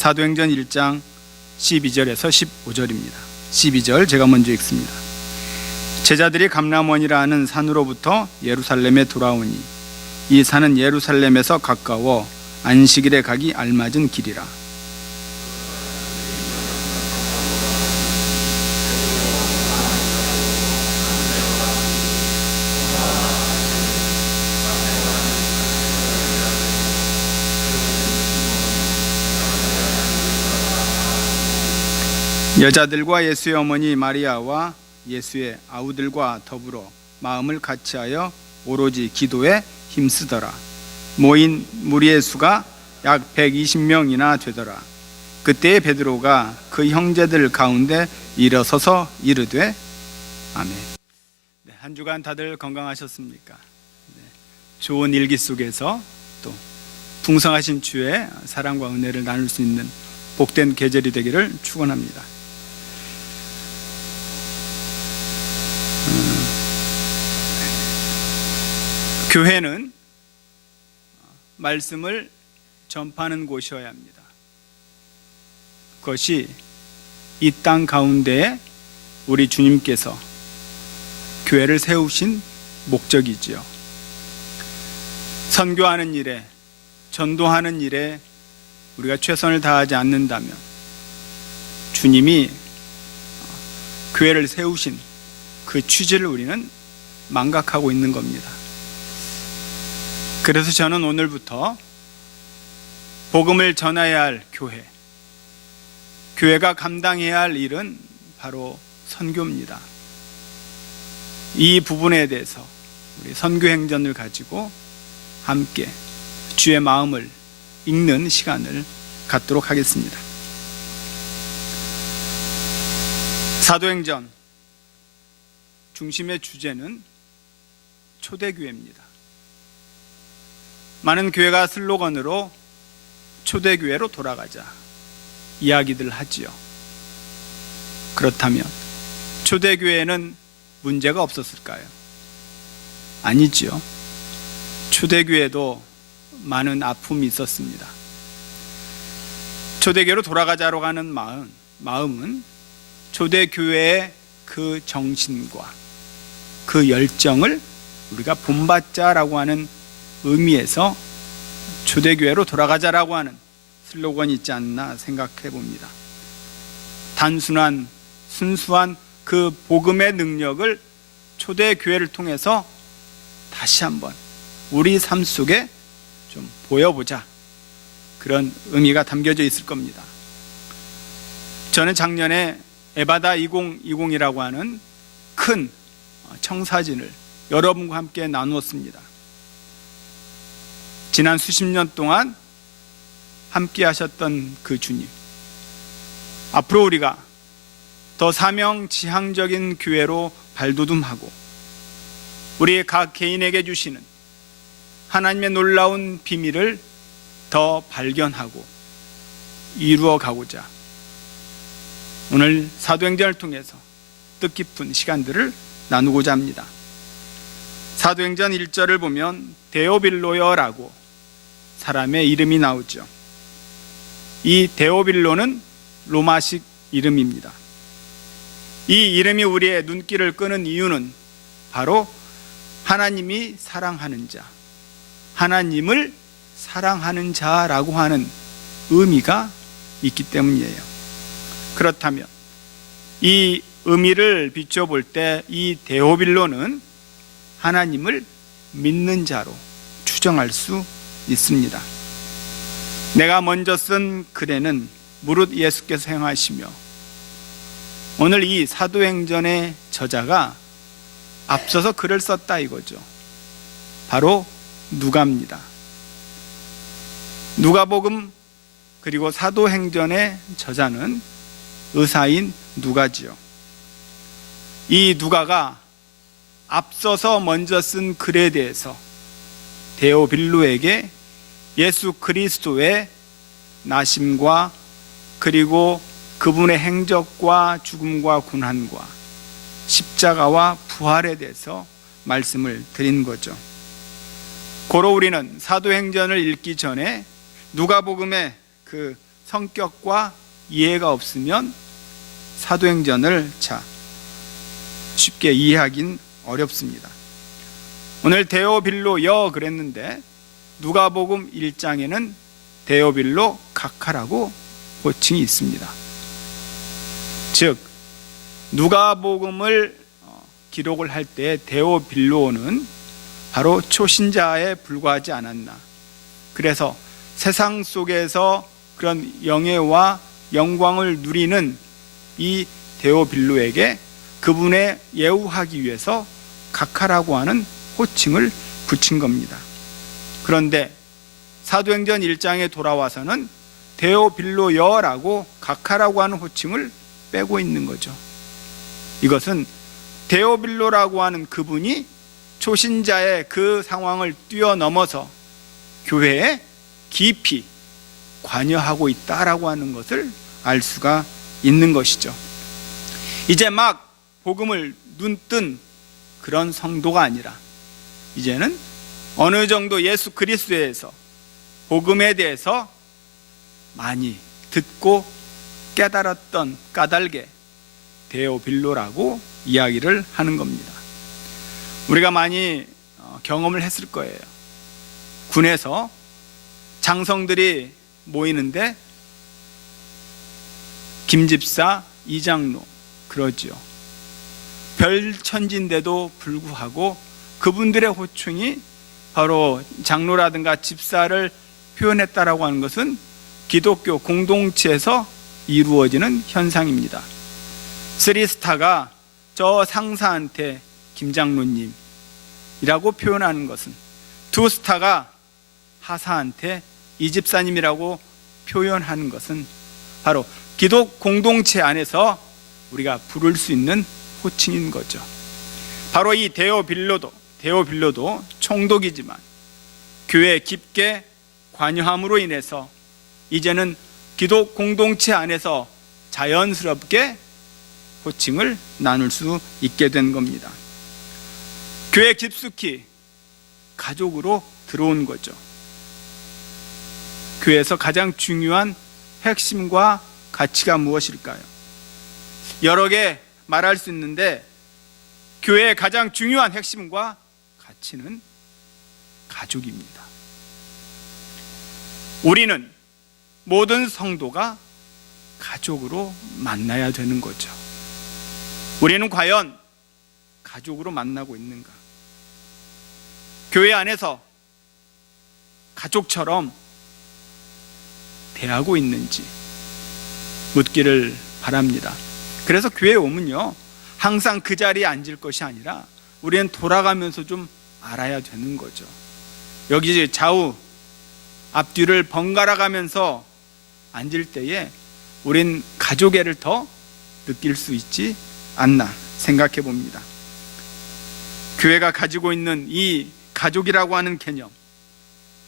사도행전 1장 12절에서 15절입니다. 12절 제가 먼저 읽습니다. 제자들이 감람원이라 하는 산으로부터 예루살렘에 돌아오니 이 산은 예루살렘에서 가까워 안식일에 가기 알맞은 길이라. 여자들과 예수의 어머니 마리아와 예수의 아우들과 더불어 마음을 같이하여 오로지 기도에 힘쓰더라. 모인 무리의 수가 약 120명이나 되더라. 그때에 베드로가 그 형제들 가운데 일어서서 이르되 아멘. 한 주간 다들 건강하셨습니까? 좋은 일기 속에서 또 풍성하신 주의 사랑과 은혜를 나눌 수 있는 복된 계절이 되기를 축원합니다. 교회는 말씀을 전파하는 곳이어야 합니다. 그것이 이 땅 가운데에 우리 주님께서 교회를 세우신 목적이지요. 선교하는 일에, 전도하는 일에 우리가 최선을 다하지 않는다면 주님이 교회를 세우신 그 취지를 우리는 망각하고 있는 겁니다. 그래서 저는 오늘부터 복음을 전해야 할 교회가 감당해야 할 일은 바로 선교입니다. 이 부분에 대해서 우리 선교행전을 가지고 함께 주의 마음을 읽는 시간을 갖도록 하겠습니다. 사도행전 중심의 주제는 초대교회입니다. 많은 교회가 슬로건으로 초대교회로 돌아가자 이야기들 하지요. 그렇다면 초대교회에는 문제가 없었을까요? 아니지요. 초대교회도 많은 아픔이 있었습니다. 초대교회로 돌아가자로 가는 마음은 초대교회의 그 정신과 그 열정을 우리가 본받자라고 하는 의미에서 초대교회로 돌아가자라고 하는 슬로건이 있지 않나 생각해 봅니다. 순수한 그 복음의 능력을 초대교회를 통해서 다시 한번 우리 삶 속에 좀 보여보자, 그런 의미가 담겨져 있을 겁니다. 저는 작년에 에바다 2020이라고 하는 큰 청사진을 여러분과 함께 나누었습니다. 지난 수십 년 동안 함께 하셨던 그 주님, 앞으로 우리가 더 사명지향적인 교회로 발돋움하고 우리 각 개인에게 주시는 하나님의 놀라운 비밀을 더 발견하고 이루어 가고자 오늘 사도행전을 통해서 뜻깊은 시간들을 나누고자 합니다. 사도행전 1절을 보면 데오빌로여라고 사람의 이름이 나오죠. 이 데오빌로는 로마식 이름입니다. 이 이름이 우리의 눈길을 끄는 이유는 바로 하나님이 사랑하는 자, 하나님을 사랑하는 자라고 하는 의미가 있기 때문이에요. 그렇다면 이 의미를 비춰볼 때 이 데오빌로는 하나님을 믿는 자로 추정할 수 있습니다. 내가 먼저 쓴 글에는 무릇 예수께서 행하시며, 오늘 이 사도행전의 저자가 앞서서 글을 썼다 이거죠. 바로 누가입니다. 누가복음 그리고 사도행전의 저자는 의사인 누가지요. 이 누가가 앞서서 먼저 쓴 글에 대해서 데오빌로에게 예수 그리스도의 나심과 그리고 그분의 행적과 죽음과 고난과 십자가와 부활에 대해서 말씀을 드린 거죠. 고로 우리는 사도행전을 읽기 전에 누가복음의 그 성격과 이해가 없으면 사도행전을 쉽게 이해하긴 어렵습니다. 오늘 데오빌로여 그랬는데 누가복음 1장에는 데오빌로 각하라고 호칭이 있습니다. 즉 누가복음을 기록을 할 때 데오빌로는 바로 초신자에 불과하지 않았나. 그래서 세상 속에서 그런 영예와 영광을 누리는 이 데오빌로에게 그분의 예우하기 위해서 각하라고 하는 호칭을 붙인 겁니다. 그런데 사도행전 1장에 돌아와서는 데오빌로여라고 각하라고 하는 호칭을 빼고 있는 거죠. 이것은 데오빌로라고 하는 그분이 초신자의 그 상황을 뛰어넘어서 교회에 깊이 관여하고 있다라고 하는 것을 알 수가 있는 것이죠. 이제 막 복음을 눈뜬 그런 성도가 아니라 이제는 어느 정도 예수 그리스도에서 복음에 대해서 많이 듣고 깨달았던 까닭에 데오빌로라고 이야기를 하는 겁니다. 우리가 많이 경험을 했을 거예요. 군에서 장성들이 모이는데 김집사, 이장로 그러지요. 별천지인데도 불구하고 그분들의 호칭이 바로 장로라든가 집사를 표현했다라고 하는 것은 기독교 공동체에서 이루어지는 현상입니다. 3스타가 저 상사한테 김장로님이라고 표현하는 것은 2스타가 하사한테 이집사님이라고 표현하는 것은 바로 기독 공동체 안에서 우리가 부를 수 있는 호칭인 거죠. 바로 이 데오빌로도 총독이지만 교회에 깊게 관여함으로 인해서 이제는 기독 공동체 안에서 자연스럽게 호칭을 나눌 수 있게 된 겁니다. 교회 깊숙이 가족으로 들어온 거죠. 교회에서 가장 중요한 핵심과 가치가 무엇일까요? 여러 개 말할 수 있는데 교회의 가장 중요한 핵심과 가치는 가족입니다. 우리는 모든 성도가 가족으로 만나야 되는 거죠. 우리는 과연 가족으로 만나고 있는가? 교회 안에서 가족처럼 대하고 있는지 묻기를 바랍니다. 그래서 교회에 오면요, 항상 그 자리에 앉을 것이 아니라 우리는 돌아가면서 좀 알아야 되는 거죠. 여기 좌우 앞뒤를 번갈아 가면서 앉을 때에 우린 가족애를 더 느낄 수 있지 않나 생각해 봅니다. 교회가 가지고 있는 이 가족이라고 하는 개념,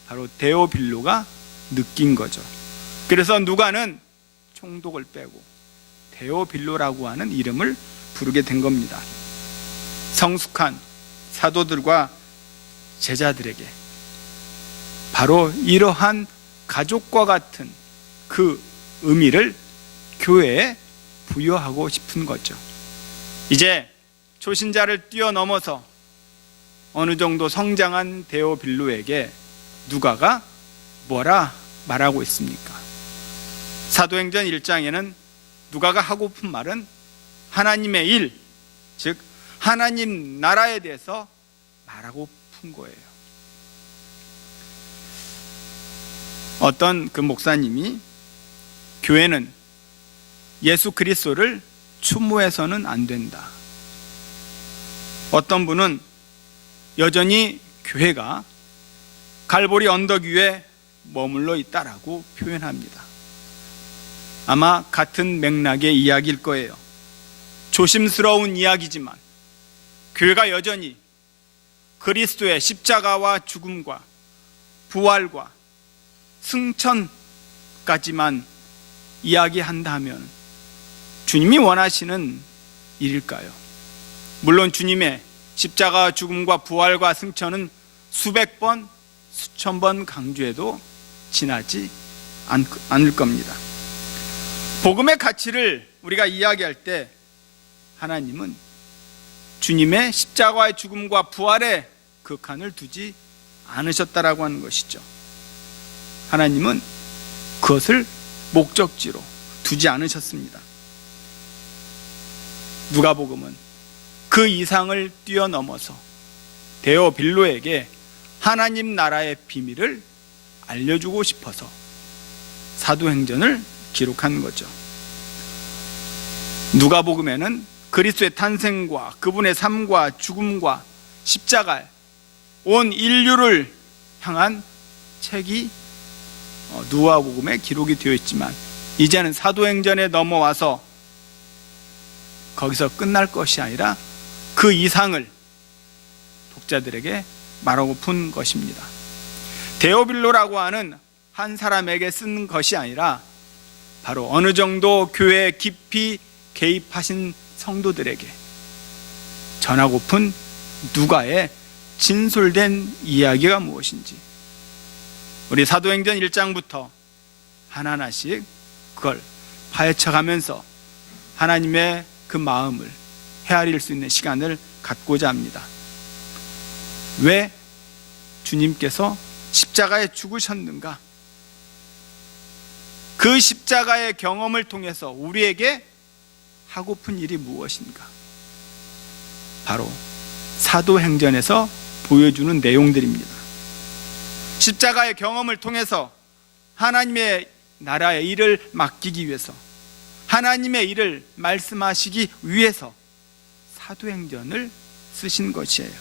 바로 데오빌로가 느낀 거죠. 그래서 누가는 총독을 빼고 데오빌로라고 하는 이름을 부르게 된 겁니다. 성숙한 사도들과 제자들에게 바로 이러한 가족과 같은 그 의미를 교회에 부여하고 싶은 거죠. 이제 초신자를 뛰어넘어서 어느 정도 성장한 데오빌로에게 누가가 뭐라 말하고 있습니까? 사도행전 1장에는 누가가 하고픈 말은 하나님의 일, 즉 하나님 나라에 대해서 말하고픈 거예요. 어떤 그 목사님이 교회는 예수 그리스도를 추모해서는 안 된다. 어떤 분은 여전히 교회가 갈보리 언덕 위에 머물러 있다라고 표현합니다. 아마 같은 맥락의 이야기일 거예요. 조심스러운 이야기지만 교회가 여전히 그리스도의 십자가와 죽음과 부활과 승천까지만 이야기한다면 주님이 원하시는 일일까요? 물론 주님의 십자가 죽음과 부활과 승천은 수백 번, 수천 번 강조해도 지나지 않을 겁니다. 복음의 가치를 우리가 이야기할 때 하나님은 주님의 십자가의 죽음과 부활에 극한을 두지 않으셨다라고 하는 것이죠. 하나님은 그것을 목적지로 두지 않으셨습니다. 누가복음은 그 이상을 뛰어넘어서 데오빌로에게 하나님 나라의 비밀을 알려주고 싶어서 사도행전을 기록한 거죠. 누가복음에는 그리스도의 탄생과 그분의 삶과 죽음과 십자가, 온 인류를 향한 책이 누가복음에 기록이 되어 있지만 이제는 사도행전에 넘어와서 거기서 끝날 것이 아니라 그 이상을 독자들에게 말하고픈 것입니다. 데오빌로라고 하는 한 사람에게 쓴 것이 아니라 바로 어느 정도 교회에 깊이 개입하신 성도들에게 전하고픈 누가의 진솔된 이야기가 무엇인지 우리 사도행전 1장부터 하나하나씩 그걸 파헤쳐가면서 하나님의 그 마음을 헤아릴 수 있는 시간을 갖고자 합니다. 왜 주님께서 십자가에 죽으셨는가? 그 십자가의 경험을 통해서 우리에게 하고픈 일이 무엇인가? 바로 사도행전에서 보여주는 내용들입니다. 십자가의 경험을 통해서 하나님의 나라의 일을 맡기기 위해서, 하나님의 일을 말씀하시기 위해서 사도행전을 쓰신 것이에요.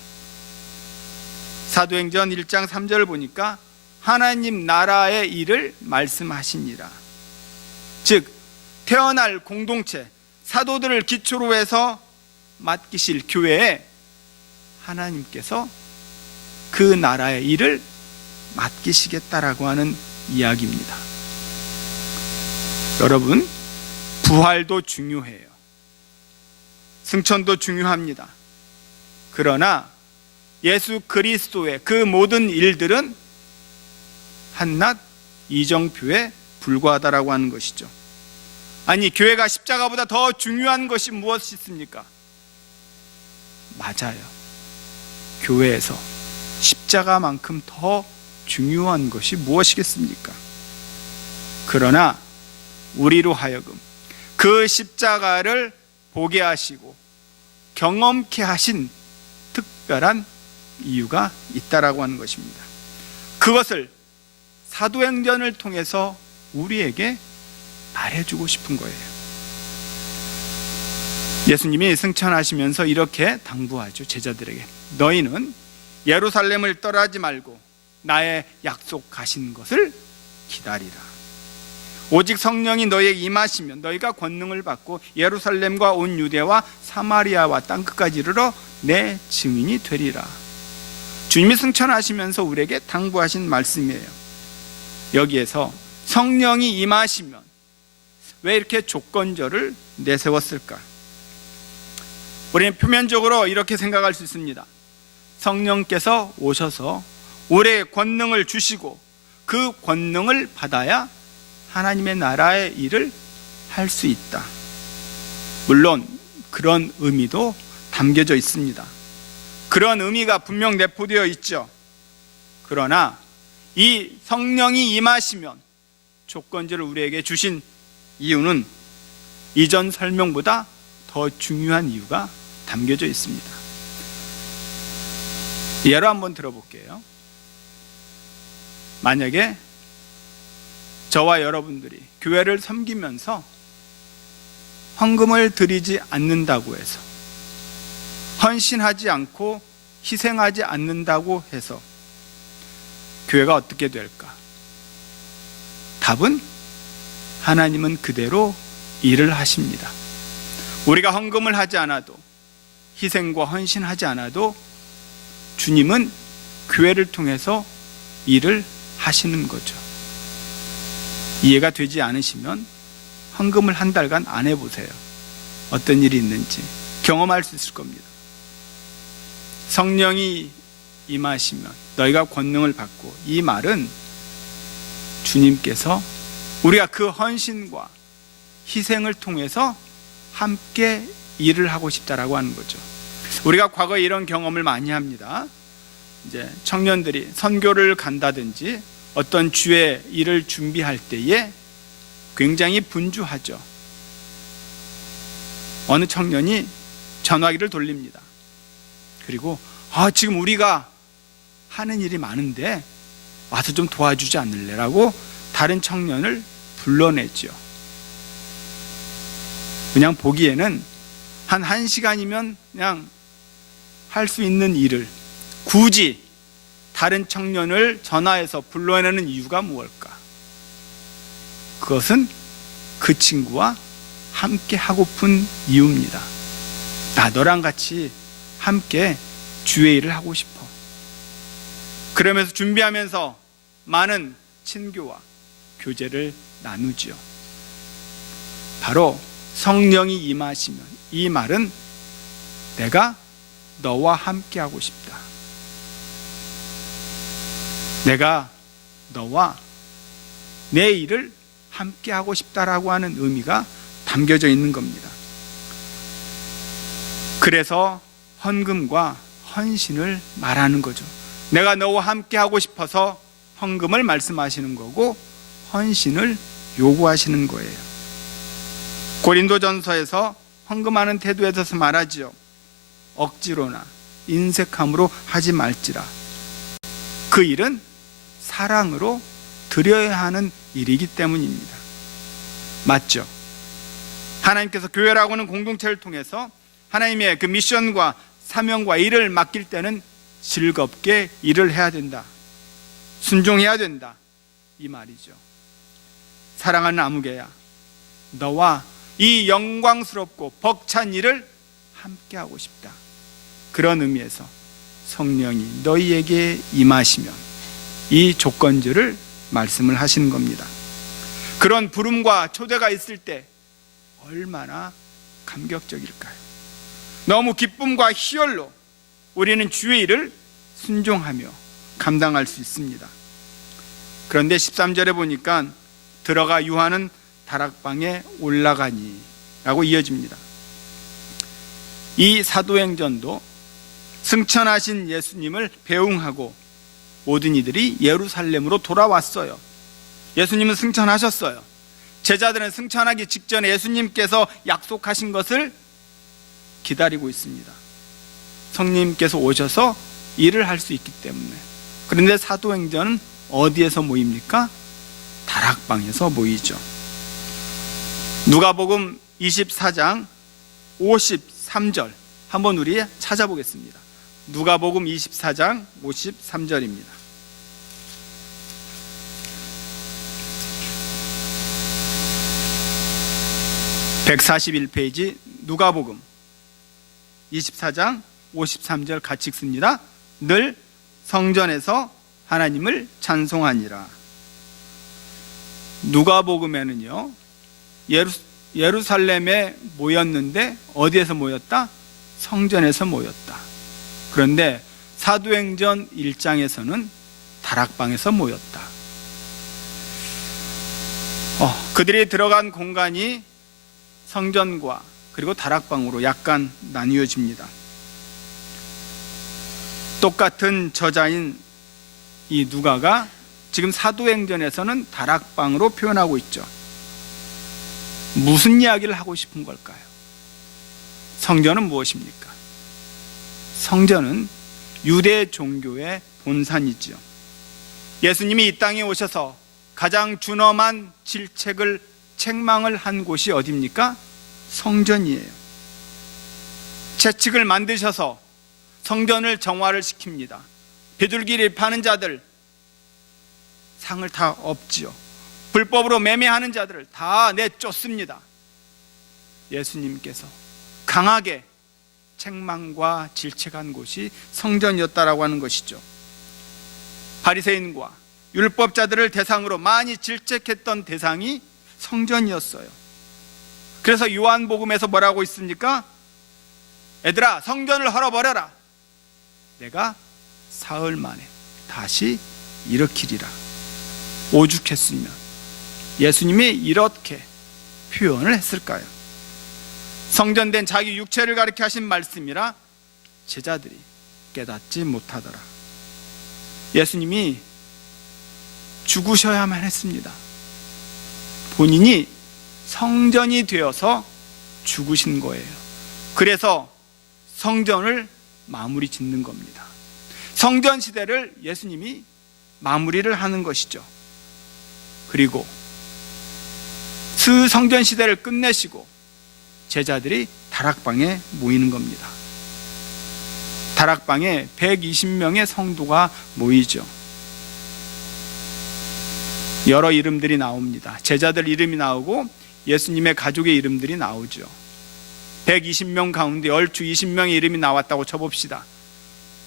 사도행전 1장 3절을 보니까 하나님 나라의 일을 말씀하시니라. 즉 태어날 공동체 사도들을 기초로 해서 맡기실 교회에 하나님께서 그 나라의 일을 맡기시겠다라고 하는 이야기입니다. 여러분, 부활도 중요해요. 승천도 중요합니다. 그러나 예수 그리스도의 그 모든 일들은 한낱 이정표에 불과하다라고 하는 것이죠. 아니, 교회가 십자가보다 더 중요한 것이 무엇이 있습니까? 맞아요. 교회에서 십자가만큼 더 중요한 것이 무엇이겠습니까? 그러나 우리로 하여금 그 십자가를 보게 하시고 경험케 하신 특별한 이유가 있다라고 하는 것입니다. 그것을 사도행전을 통해서 우리에게 말해주고 싶은 거예요. 예수님이 승천하시면서 이렇게 당부하죠. 제자들에게, 너희는 예루살렘을 떠나지 말고 나의 약속하신 것을 기다리라. 오직 성령이 너희에게 임하시면 너희가 권능을 받고 예루살렘과 온 유대와 사마리아와 땅끝까지 이르러 내 증인이 되리라. 주님이 승천하시면서 우리에게 당부하신 말씀이에요. 여기에서 성령이 임하시면 왜 이렇게 조건절을 내세웠을까? 우리는 표면적으로 이렇게 생각할 수 있습니다. 성령께서 오셔서 우리의 권능을 주시고 그 권능을 받아야 하나님의 나라의 일을 할 수 있다. 물론 그런 의미도 담겨져 있습니다. 그런 의미가 분명 내포되어 있죠. 그러나 이 성령이 임하시면 조건절을 우리에게 주신 이유는 이전 설명보다 더 중요한 이유가 담겨져 있습니다. 예로 한번 들어볼게요. 만약에 저와 여러분들이 교회를 섬기면서 헌금을 드리지 않는다고 해서, 헌신하지 않고 희생하지 않는다고 해서 교회가 어떻게 될까? 답은 하나님은 그대로 일을 하십니다. 우리가 헌금을 하지 않아도, 희생과 헌신하지 않아도 주님은 교회를 통해서 일을 하시는 거죠. 이해가 되지 않으시면 헌금을 한 달간 안 해보세요. 어떤 일이 있는지 경험할 수 있을 겁니다. 성령이 임하시면 너희가 권능을 받고, 이 말은 주님께서 우리가 그 헌신과 희생을 통해서 함께 일을 하고 싶다라고 하는 거죠. 우리가 과거에 이런 경험을 많이 합니다. 이제 청년들이 선교를 간다든지 어떤 주의 일을 준비할 때에 굉장히 분주하죠. 어느 청년이 전화기를 돌립니다. 그리고 지금 우리가 하는 일이 많은데 와서 좀 도와주지 않을래라고 다른 청년을 불러내죠. 그냥 보기에는 한 1시간이면 그냥 할 수 있는 일을 굳이 다른 청년을 전화해서 불러내는 이유가 무엇일까? 그것은 그 친구와 함께 하고픈 이유입니다. 너랑 같이 함께 주의 일을 하고 싶어. 그러면서 준비하면서 많은 친교와 교제를 나누지요. 바로 성령이 임하시면 이 말은 내가 너와 함께 하고 싶다. 내가 너와 내 일을 함께 하고 싶다라고 하는 의미가 담겨져 있는 겁니다. 그래서 헌금과 헌신을 말하는 거죠. 내가 너와 함께 하고 싶어서 헌금을 말씀하시는 거고 헌신을 요구하시는 거예요. 고린도전서에서 헌금하는 태도에 대해서 말하지요. 억지로나 인색함으로 하지 말지라. 그 일은 사랑으로 드려야 하는 일이기 때문입니다. 맞죠? 하나님께서 교회라고 하는 공동체를 통해서 하나님의 그 미션과 사명과 일을 맡길 때는 즐겁게 일을 해야 된다. 순종해야 된다. 이 말이죠. 사랑하는 아무개야, 너와 이 영광스럽고 벅찬 일을 함께 하고 싶다. 그런 의미에서 성령이 너희에게 임하시면 이 조건들을 말씀을 하시는 겁니다. 그런 부름과 초대가 있을 때 얼마나 감격적일까요? 너무 기쁨과 희열로 우리는 주의 일을 순종하며 감당할 수 있습니다. 그런데 13절에 보니까 들어가 유하는 다락방에 올라가니 라고 이어집니다. 이 사도행전도 승천하신 예수님을 배웅하고 모든 이들이 예루살렘으로 돌아왔어요. 예수님은 승천하셨어요. 제자들은 승천하기 직전에 예수님께서 약속하신 것을 기다리고 있습니다. 성령님께서 오셔서 일을 할 수 있기 때문에. 그런데 사도행전은 어디에서 모입니까? 다락방에서 모이죠. 누가복음 24장 53절 한번 우리 찾아보겠습니다. 누가복음 24장 53절입니다. (141페이지) 누가복음 24장 53절 같이 읽습니다. 늘 성전에서 하나님을 찬송하니라. 누가복음에는요, 예루살렘에 모였는데 어디에서 모였다? 성전에서 모였다. 그런데 사도행전 1장에서는 다락방에서 모였다. 그들이 들어간 공간이 성전과 그리고 다락방으로 약간 나뉘어집니다. 똑같은 저자인 이 누가가 지금 사도행전에서는 다락방으로 표현하고 있죠. 무슨 이야기를 하고 싶은 걸까요? 성전은 무엇입니까? 성전은 유대 종교의 본산이지요. 예수님이 이 땅에 오셔서 가장 준엄한 질책을 책망을 한 곳이 어디입니까? 성전이에요. 채찍을 만드셔서 성전을 정화를 시킵니다. 비둘기를 파는 자들 상을 다 업지요. 불법으로 매매하는 자들을 다 내쫓습니다. 예수님께서 강하게 책망과 질책한 곳이 성전이었다라고 하는 것이죠. 바리새인과 율법자들을 대상으로 많이 질책했던 대상이 성전이었어요. 그래서 요한복음에서 뭐라고 있습니까? 얘들아, 성전을 헐어버려라. 내가 사흘 만에 다시 일으키리라. 오죽했으면 예수님이 이렇게 표현을 했을까요? 성전된 자기 육체를 가리켜 하신 말씀이라 제자들이 깨닫지 못하더라. 예수님이 죽으셔야만 했습니다. 본인이 성전이 되어서 죽으신 거예요. 그래서 성전을 마무리 짓는 겁니다. 성전 시대를 예수님이 마무리를 하는 것이죠. 그리고 성전 시대를 끝내시고 제자들이 다락방에 모이는 겁니다. 다락방에 120명의 성도가 모이죠. 여러 이름들이 나옵니다. 제자들 이름이 나오고 예수님의 가족의 이름들이 나오죠. 120명 가운데 얼추 20명의 이름이 나왔다고 쳐봅시다.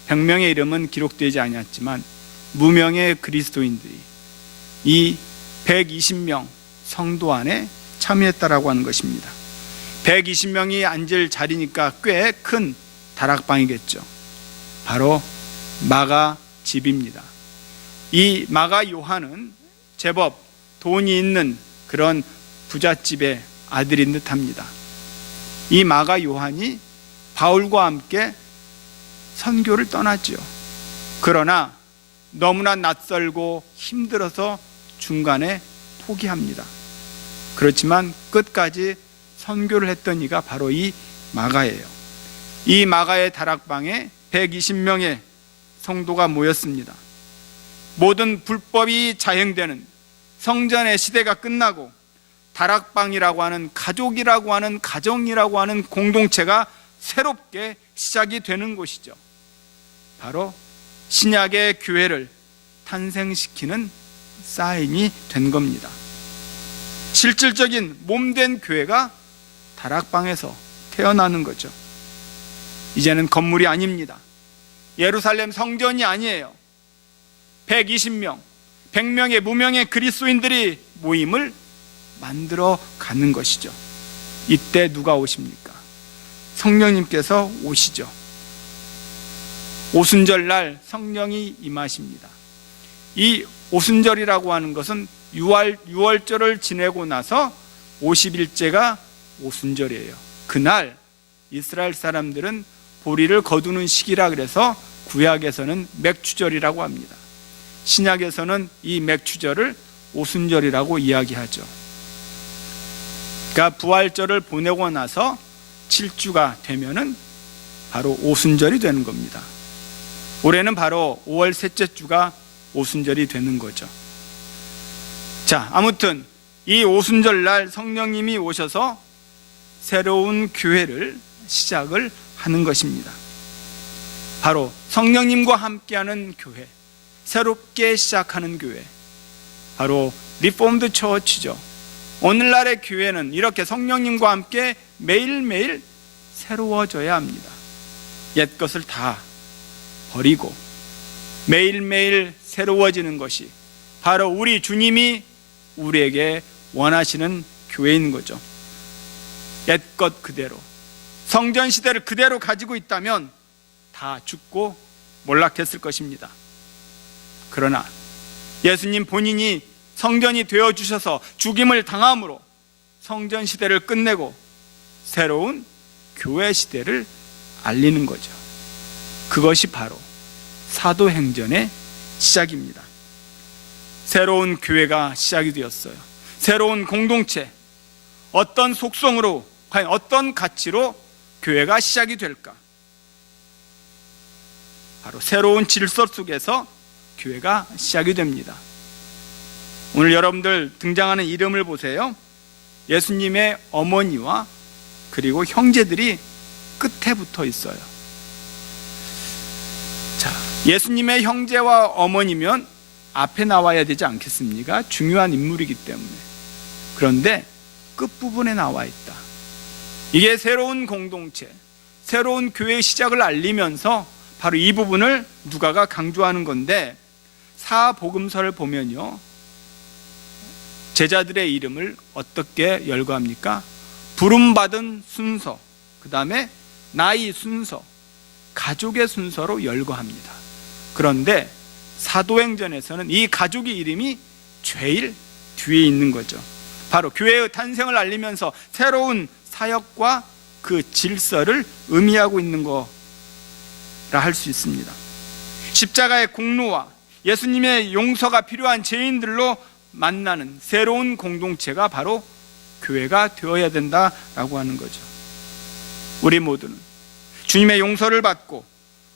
100명의 이름은 기록되지 않았지만 무명의 그리스도인들이 이 120명 성도 안에 참여했다라고 하는 것입니다. 120명이 앉을 자리니까 꽤 큰 다락방이겠죠. 바로 마가 집입니다. 이 마가 요한은 제법 돈이 있는 그런 부잣집의 아들인 듯합니다. 이 마가 요한이 바울과 함께 선교를 떠났죠. 그러나 너무나 낯설고 힘들어서 중간에 포기합니다. 그렇지만 끝까지 선교를 했던 이가 바로 이 마가예요. 이 마가의 다락방에 120명의 성도가 모였습니다. 모든 불법이 자행되는 성전의 시대가 끝나고 다락방이라고 하는 가족이라고 하는 가정이라고 하는 공동체가 새롭게 시작이 되는 곳이죠. 바로 신약의 교회를 탄생시키는 사인이 된 겁니다. 실질적인 몸된 교회가 다락방에서 태어나는 거죠. 이제는 건물이 아닙니다. 예루살렘 성전이 아니에요. 120명, 100명의 무명의 그리스도인들이 모임을 만들어 가는 것이죠. 이때 누가 오십니까? 성령님께서 오시죠. 오순절날 성령이 임하십니다. 이 오순절이라고 하는 것은 6월절을 지내고 나서 50일째가 오순절이에요. 그날 이스라엘 사람들은 보리를 거두는 시기라 그래서 구약에서는 맥추절이라고 합니다. 신약에서는 이 맥추절을 오순절이라고 이야기하죠. 그러니까 부활절을 보내고 나서 7주가 되면은 바로 오순절이 되는 겁니다. 올해는 바로 5월 셋째 주가 오순절이 되는 거죠. 자, 아무튼 이 오순절 날 성령님이 오셔서 새로운 교회를 시작을 하는 것입니다. 바로 성령님과 함께하는 교회, 새롭게 시작하는 교회, 바로 리폼드 처치죠. 오늘날의 교회는 이렇게 성령님과 함께 매일매일 새로워져야 합니다. 옛 것을 다 버리고 매일매일 새로워지는 것이 바로 우리 주님이 우리에게 원하시는 교회인 거죠. 옛것 그대로 성전 시대를 그대로 가지고 있다면 다 죽고 몰락했을 것입니다. 그러나 예수님 본인이 성전이 되어주셔서 죽임을 당함으로 성전 시대를 끝내고 새로운 교회 시대를 알리는 거죠. 그것이 바로 사도행전의 시작입니다. 새로운 교회가 시작이 되었어요. 새로운 공동체, 어떤 속성으로, 과연 어떤 가치로 교회가 시작이 될까? 바로 새로운 질서 속에서 교회가 시작이 됩니다. 오늘 여러분들 등장하는 이름을 보세요. 예수님의 어머니와 그리고 형제들이 끝에 붙어 있어요. 자, 예수님의 형제와 어머니면 앞에 나와야 되지 않겠습니까? 중요한 인물이기 때문에. 그런데 끝부분에 나와 있다. 이게 새로운 공동체, 새로운 교회의 시작을 알리면서 바로 이 부분을 누가가 강조하는 건데, 사복음서를 보면요, 제자들의 이름을 어떻게 열거합니까? 부름받은 순서, 그 다음에 나이 순서, 가족의 순서로 열거합니다. 그런데 사도행전에서는 이 가족의 이름이 제일 뒤에 있는 거죠. 바로 교회의 탄생을 알리면서 새로운 사역과 그 질서를 의미하고 있는 거라 할 수 있습니다. 십자가의 공로와 예수님의 용서가 필요한 죄인들로 만나는 새로운 공동체가 바로 교회가 되어야 된다라고 하는 거죠. 우리 모두는 주님의 용서를 받고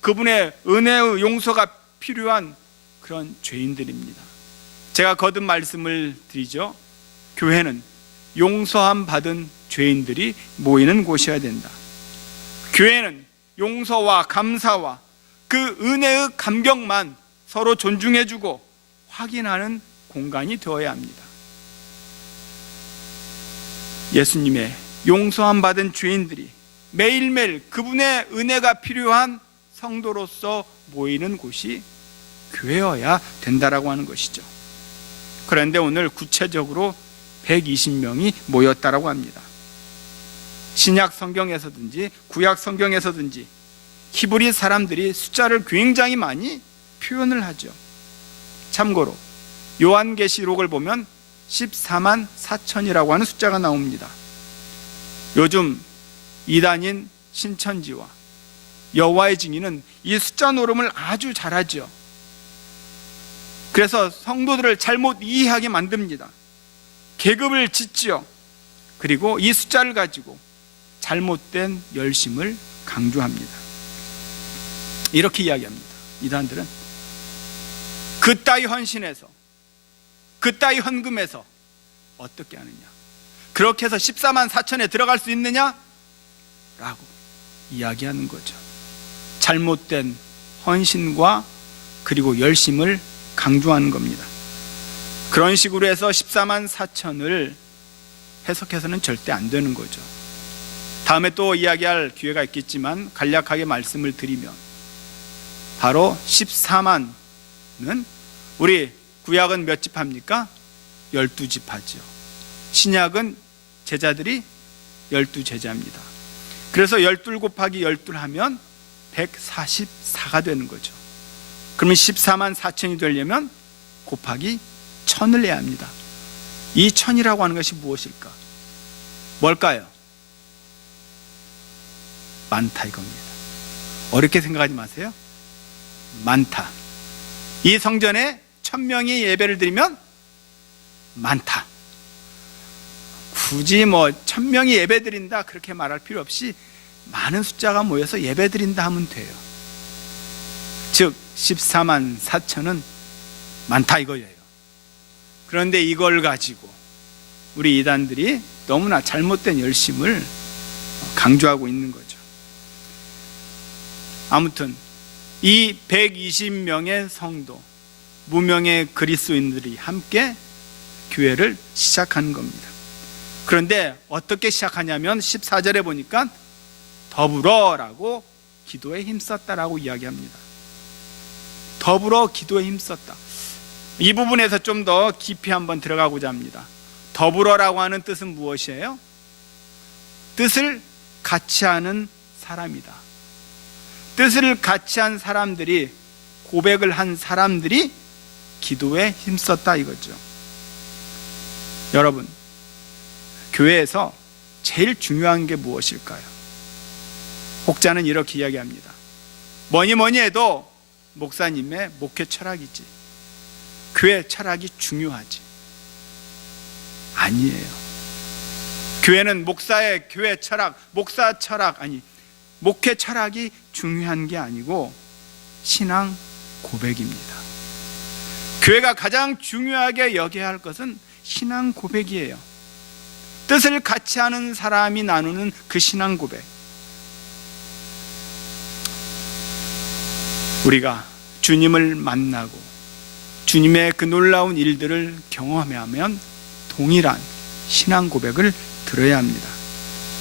그분의 은혜의 용서가 필요한 그런 죄인들입니다. 제가 거듭 말씀을 드리죠. 교회는 용서함 받은 죄인들이 모이는 곳이어야 된다. 교회는 용서와 감사와 그 은혜의 감격만 서로 존중해주고 확인하는 공간이 되어야 합니다. 예수님의 용서함 받은 죄인들이 매일매일 그분의 은혜가 필요한 성도로서 모이는 곳이 교회여야 된다라고 하는 것이죠. 그런데 오늘 구체적으로 120명이 모였다라고 합니다. 신약 성경에서든지 구약 성경에서든지 히브리 사람들이 숫자를 굉장히 많이 표현을 하죠. 참고로 요한계시록을 보면 14만 4천이라고 하는 숫자가 나옵니다. 요즘 이단인 신천지와 여호와의 증인은 이 숫자 노름을 아주 잘하죠. 그래서 성도들을 잘못 이해하게 만듭니다. 계급을 짓지요. 그리고 이 숫자를 가지고 잘못된 열심을 강조합니다. 이렇게 이야기합니다. 이단들은 그따위 헌신에서 그따위 헌금에서 어떻게 하느냐, 그렇게 해서 14만 4천에 들어갈 수 있느냐? 라고 이야기하는 거죠. 잘못된 헌신과 그리고 열심을 강조하는 겁니다. 그런 식으로 해서 14만 4천을 해석해서는 절대 안 되는 거죠. 다음에 또 이야기할 기회가 있겠지만 간략하게 말씀을 드리면 바로 14만은 우리 구약은 몇 지파입니까? 12지파죠. 신약은 제자들이 12제자입니다. 그래서 12 곱하기 12 하면 144가 되는 거죠. 그러면 14만 4천이 되려면 곱하기 1000을 해야 합니다. 이 1000이라고 하는 것이 무엇일까? 뭘까요? 많다 이겁니다. 어렵게 생각하지 마세요. 많다. 이 성전에 1000명이 예배를 드리면 많다. 굳이 1000명이 예배 드린다 그렇게 말할 필요 없이 많은 숫자가 모여서 예배 드린다 하면 돼요. 즉 14만 4천은 많다 이거예요. 그런데 이걸 가지고 우리 이단들이 너무나 잘못된 열심을 강조하고 있는 거죠. 아무튼 이 120명의 성도, 무명의 그리스도인들이 함께 교회를 시작하는 겁니다. 그런데 어떻게 시작하냐면 14절에 보니까 더불어라고 기도에 힘썼다라고 이야기합니다. 더불어 기도에 힘썼다. 이 부분에서 좀 더 깊이 한번 들어가고자 합니다. 더불어라고 하는 뜻은 무엇이에요? 뜻을 같이 하는 사람이다. 뜻을 같이 한 사람들이, 고백을 한 사람들이 기도에 힘썼다 이거죠. 여러분, 교회에서 제일 중요한 게 무엇일까요? 혹자는 이렇게 이야기합니다. 뭐니 해도 목사님의 목회 철학이지, 교회 철학이 중요하지. 아니에요. 교회는 목사의 교회 철학, 목사 철학, 목회 철학이 중요한 게 아니고 신앙 고백입니다. 교회가 가장 중요하게 여겨야 할 것은 신앙 고백이에요. 뜻을 같이 하는 사람이 나누는 그 신앙 고백. 우리가 주님을 만나고 주님의 그 놀라운 일들을 경험하면 동일한 신앙 고백을 들어야 합니다.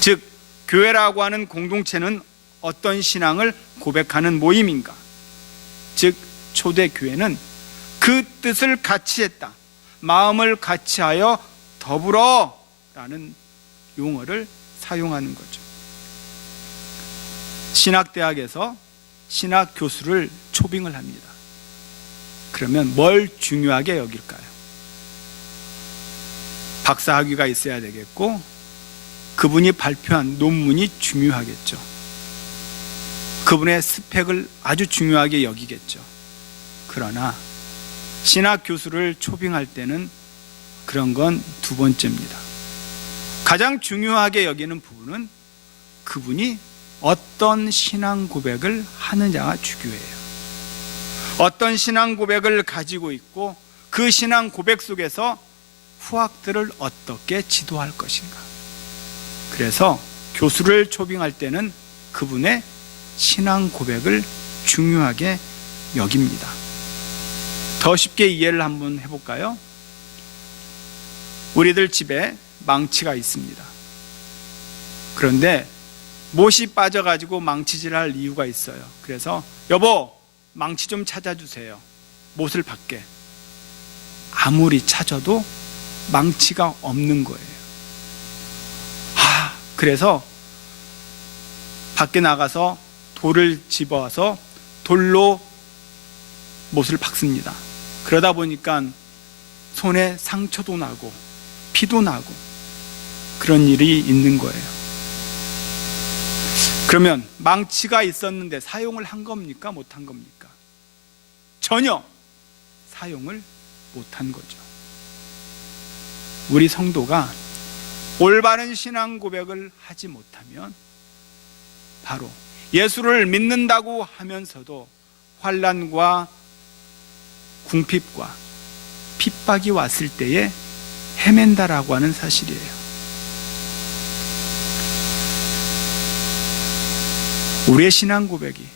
즉, 교회라고 하는 공동체는 어떤 신앙을 고백하는 모임인가? 즉, 초대교회는 그 뜻을 같이 했다, 마음을 같이하여 더불어 라는 용어를 사용하는 거죠. 신학대학에서 신학 교수를 초빙을 합니다. 그러면 뭘 중요하게 여길까요? 박사학위가 있어야 되겠고 그분이 발표한 논문이 중요하겠죠. 그분의 스펙을 아주 중요하게 여기겠죠. 그러나 신학 교수를 초빙할 때는 그런 건 두 번째입니다. 가장 중요하게 여기는 부분은 그분이 어떤 신앙 고백을 하느냐가 중요해요. 어떤 신앙 고백을 가지고 있고 그 신앙 고백 속에서 후학들을 어떻게 지도할 것인가. 그래서 교수를 초빙할 때는 그분의 신앙 고백을 중요하게 여깁니다. 더 쉽게 이해를 한번 해볼까요? 우리들 집에 망치가 있습니다. 그런데 못이 빠져가지고 망치질할 이유가 있어요. 그래서 여보, 망치 좀 찾아주세요. 못을 받게. 아무리 찾아도 망치가 없는 거예요. 그래서 밖에 나가서 돌을 집어와서 돌로 못을 박습니다. 그러다 보니까 손에 상처도 나고 피도 나고 그런 일이 있는 거예요. 그러면 망치가 있었는데 사용을 한 겁니까? 못한 겁니까? 전혀 사용을 못한 거죠. 우리 성도가 올바른 신앙 고백을 하지 못하면 바로 예수를 믿는다고 하면서도 환난과 궁핍과 핍박이 왔을 때에 헤맨다라고 하는 사실이에요. 우리의 신앙 고백이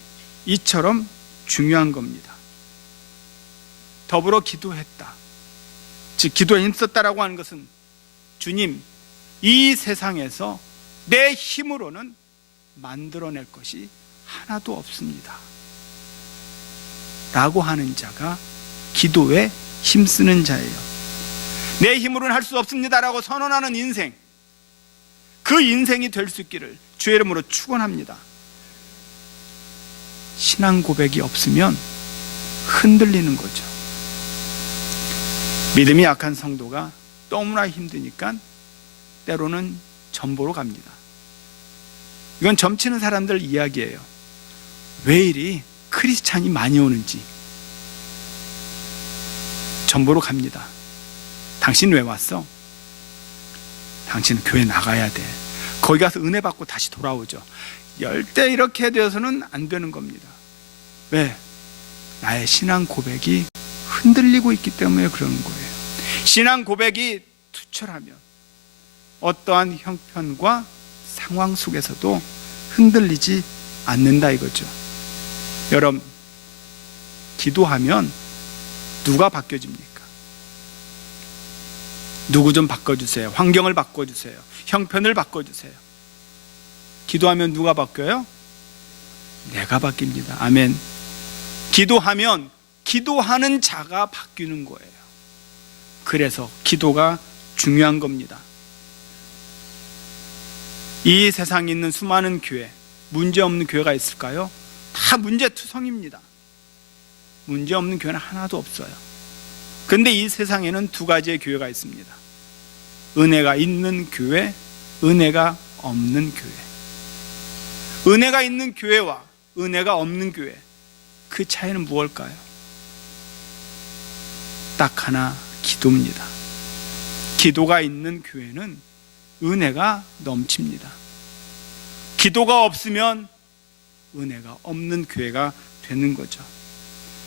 이처럼 중요한 겁니다. 더불어 기도했다, 즉 기도에 힘썼다라고 하는 것은 주님, 이 세상에서 내 힘으로는 만들어낼 것이 하나도 없습니다 라고 하는 자가 기도에 힘쓰는 자예요. 내 힘으로는 할 수 없습니다 라고 선언하는 인생, 그 인생이 될 수 있기를 주의 이름으로 축원합니다. 신앙 고백이 없으면 흔들리는 거죠. 믿음이 약한 성도가 너무나 힘드니까 때로는 점보로 갑니다. 이건 점치는 사람들 이야기예요. 왜 이리 크리스찬이 많이 오는지. 점보로 갑니다. 당신 왜 왔어? 당신은 교회 나가야 돼. 거기 가서 은혜 받고 다시 돌아오죠. 열대 이렇게 되어서는 안 되는 겁니다. 왜? 나의 신앙 고백이 흔들리고 있기 때문에 그러는 거예요. 신앙 고백이 투철하면 어떠한 형편과 상황 속에서도 흔들리지 않는다 이거죠. 여러분, 기도하면 누가 바뀌어집니까? 누구 좀 바꿔주세요. 환경을 바꿔주세요. 형편을 바꿔주세요. 기도하면 누가 바뀌어요? 내가 바뀝니다. 아멘. 기도하면 기도하는 자가 바뀌는 거예요. 그래서 기도가 중요한 겁니다. 이 세상에 있는 수많은 교회, 문제없는 교회가 있을까요? 다 문제투성입니다. 문제없는 교회는 하나도 없어요. 그런데 이 세상에는 두 가지의 교회가 있습니다. 은혜가 있는 교회, 은혜가 없는 교회. 은혜가 있는 교회와 은혜가 없는 교회, 그 차이는 무엇일까요? 딱 하나, 기도입니다. 기도가 있는 교회는 은혜가 넘칩니다. 기도가 없으면 은혜가 없는 교회가 되는 거죠.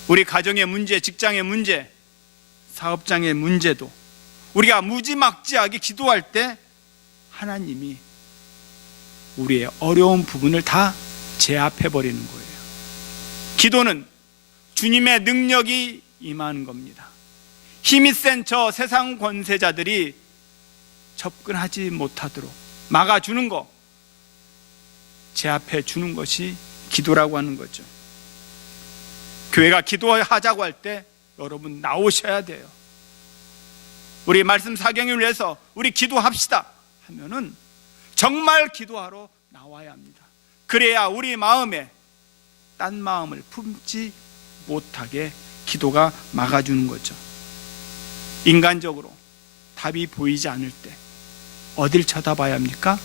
우리 가정의 문제, 직장의 문제, 사업장의 문제도 우리가 무지막지하게 기도할 때 하나님이 우리의 어려운 부분을 다 제압해 버리는 거예요. 기도는 주님의 능력이 임하는 겁니다. 힘이 센 저 세상 권세자들이 접근하지 못하도록 막아주는 거, 제압해 주는 것이 기도라고 하는 거죠. 교회가 기도하자고 할 때 여러분 나오셔야 돼요. 우리 말씀 사경을 위해서 우리 기도합시다 하면은 정말 기도하러 나와야 합니다. 그래야 우리 마음에 딴 마음을 품지 못하게 기도가 막아주는 거죠. 인간적으로 답이 보이지 않을 때 어딜 쳐다봐야 합니까?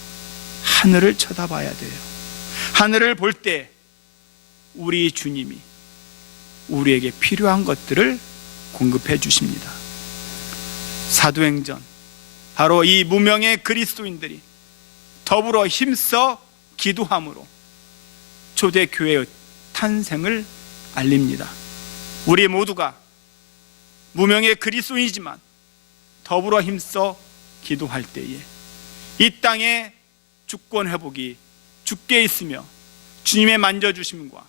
하늘을 쳐다봐야 돼요. 하늘을 볼 때 우리 주님이 우리에게 필요한 것들을 공급해 주십니다. 사도행전, 바로 이 무명의 그리스도인들이 더불어 힘써 기도함으로 초대교회의 탄생을 알립니다. 우리 모두가 무명의 그리스도인이지만 더불어 힘써 기도할 때에 이 땅의 주권 회복이 주께 있으며 주님의 만져주심과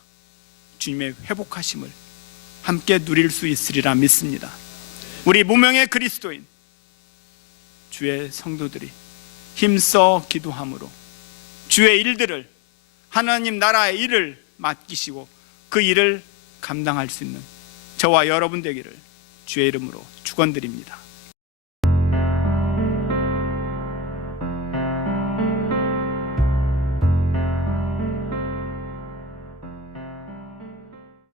주님의 회복하심을 함께 누릴 수 있으리라 믿습니다. 우리 무명의 그리스도인 주의 성도들이 힘써 기도함으로 주의 일들을, 하나님 나라의 일을 맡기시고 그 일을 감당할 수 있는 저와 여러분 되기를 주의 이름으로 축원드립니다.